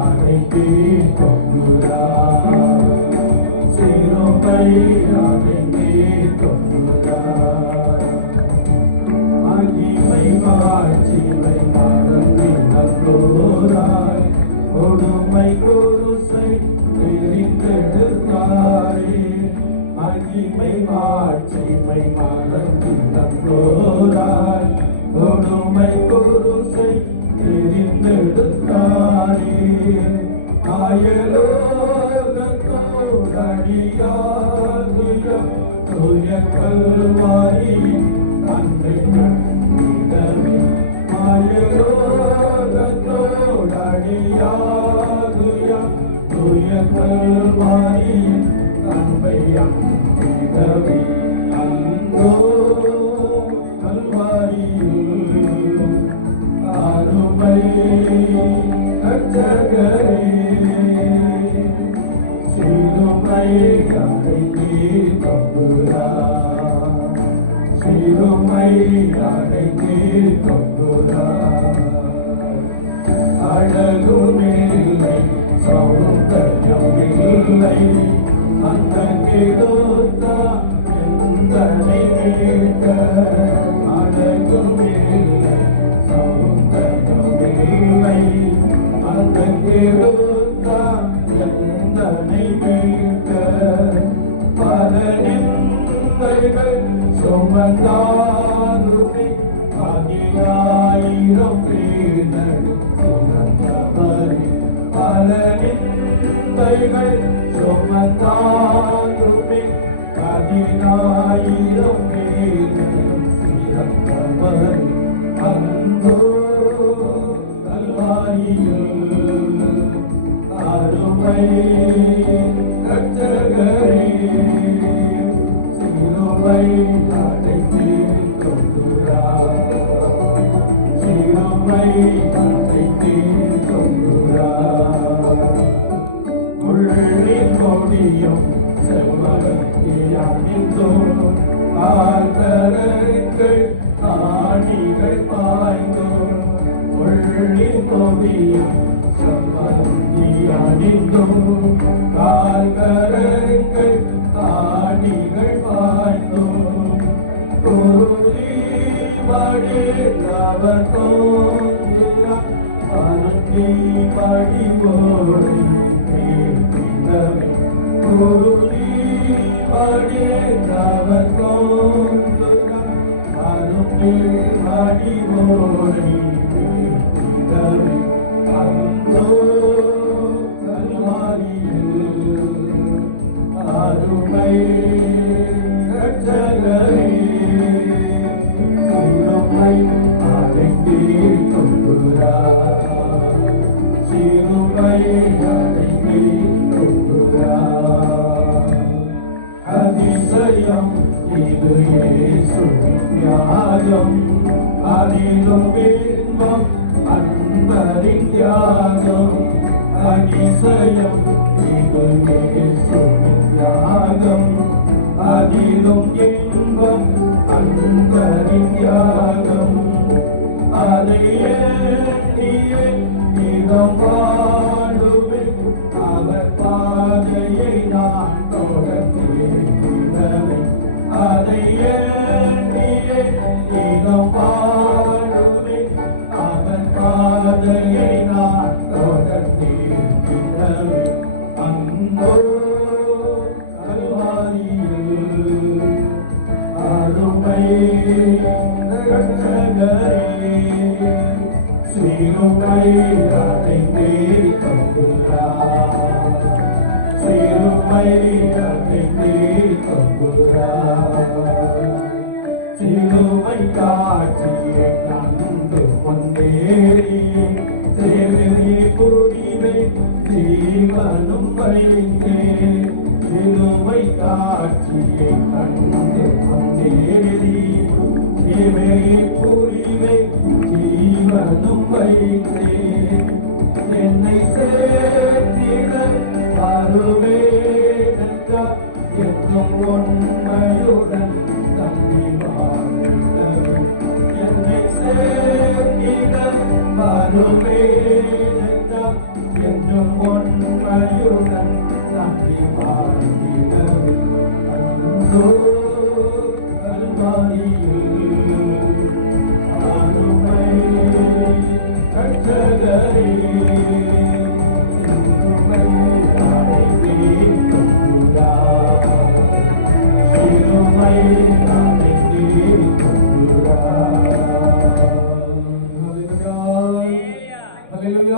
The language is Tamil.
அழைத்தே கொண்டுரார் சிலுவை அழைத்தே கொண்டுரார் மகிமை மாட்சிமை மறந்து நன்றோராய் கொடுமை குருசை பிரிந்தெடுத்தாரே மகிமை மாட்சிமை மறந்து நன்றோராய் கொடுமை குருசை பிரிந்தெடுத்தாரே ஆயலோகத்தோடடியாதுயம் துய கல்வாரி அன்பை கண்டிடவே ஆயலோகத்தோடடியாதுயம் துய கல்வாரி அன்பை கண்டிடவே அந்தோ கல்வாரியில் அருமை ரட்சகரே சிலுவை அடைந்தே கொண்டுரார் சிலுவை அடைந்தே கொண்டுரார் அழகுமில்லை சௌந்தர்யமில்லை அந்த கிடோத்தா எந்தனை கேட்க அழகுமில்லை சௌந்தர்யமில்லை அந்த கிடோத்தா எந்தனை கேட்க பல நிந்தைகள் சுமந்தாருமே 10,000 பேர் பல நிந்தைகள் சுமந்தாருமே 10,000 பேர் சிறந்தவர் அந்தோ கல்வாரியில் அருமை ரட்சகரே சிலுவை அடைந்தே கொண்டுரார் சிலுவை அடைந்தே கொண்டுரார் முள்ளி கொடியும் செல்வத்தியானித்தோ ஆர்கருக்கு ஆணிகள் பாய்ந்தோ முள்ளி கொடியும் செல்வத்தியானித்தோ ஆர்கருக்கு ஆணிகள் பாய்ந்தோ குருதி படித்தவர் தோன்றுகிறார் அனுப்பி படிபோரை கேட்கிறவே குருதி படித்தவர் தோன்றுகிறார் அனுப்பி படிபோரை கேட்கிறவே அந்தோ கல்வாரியில் அருமை ரட்சகரே சிலுவை அடைந்தே கொண்டுரார் சிலுவை அடைந்தே கொண்டுரார் அதிசயம் இது இயேசுவின் தியாகம் அதிலும் இன்பம் அன்பரின் தியாகம் அதிசயம் இது இயேசுவின் தியாகம் அதிலும் இன்பம் அன்பரின் தியாகம் அதை எண்ணியே இதம் பாடுவேன் அவர் பாதையை நான் தொடர்ந்தேன் அதை எண்ணியே இதம் பாடுவேன் அவர் பாதையை நான் தொடர்ந்தேன் அந்தோ கல்வாரியில் அருமை ரட்சகரே சிலுவை அடைந்தே கொண்டுரார் சிலுவை அடைந்தே கொண்டுரார் சிலுவை காட்சியை கண்டு கொண்டேறி சேவை புரிவை ஜீவனும் வைத்தேன் சிலுவை காட்சியை கண்டு கொண்டேறி சேவை புரிவை ஜீவனும் வைத்தேன்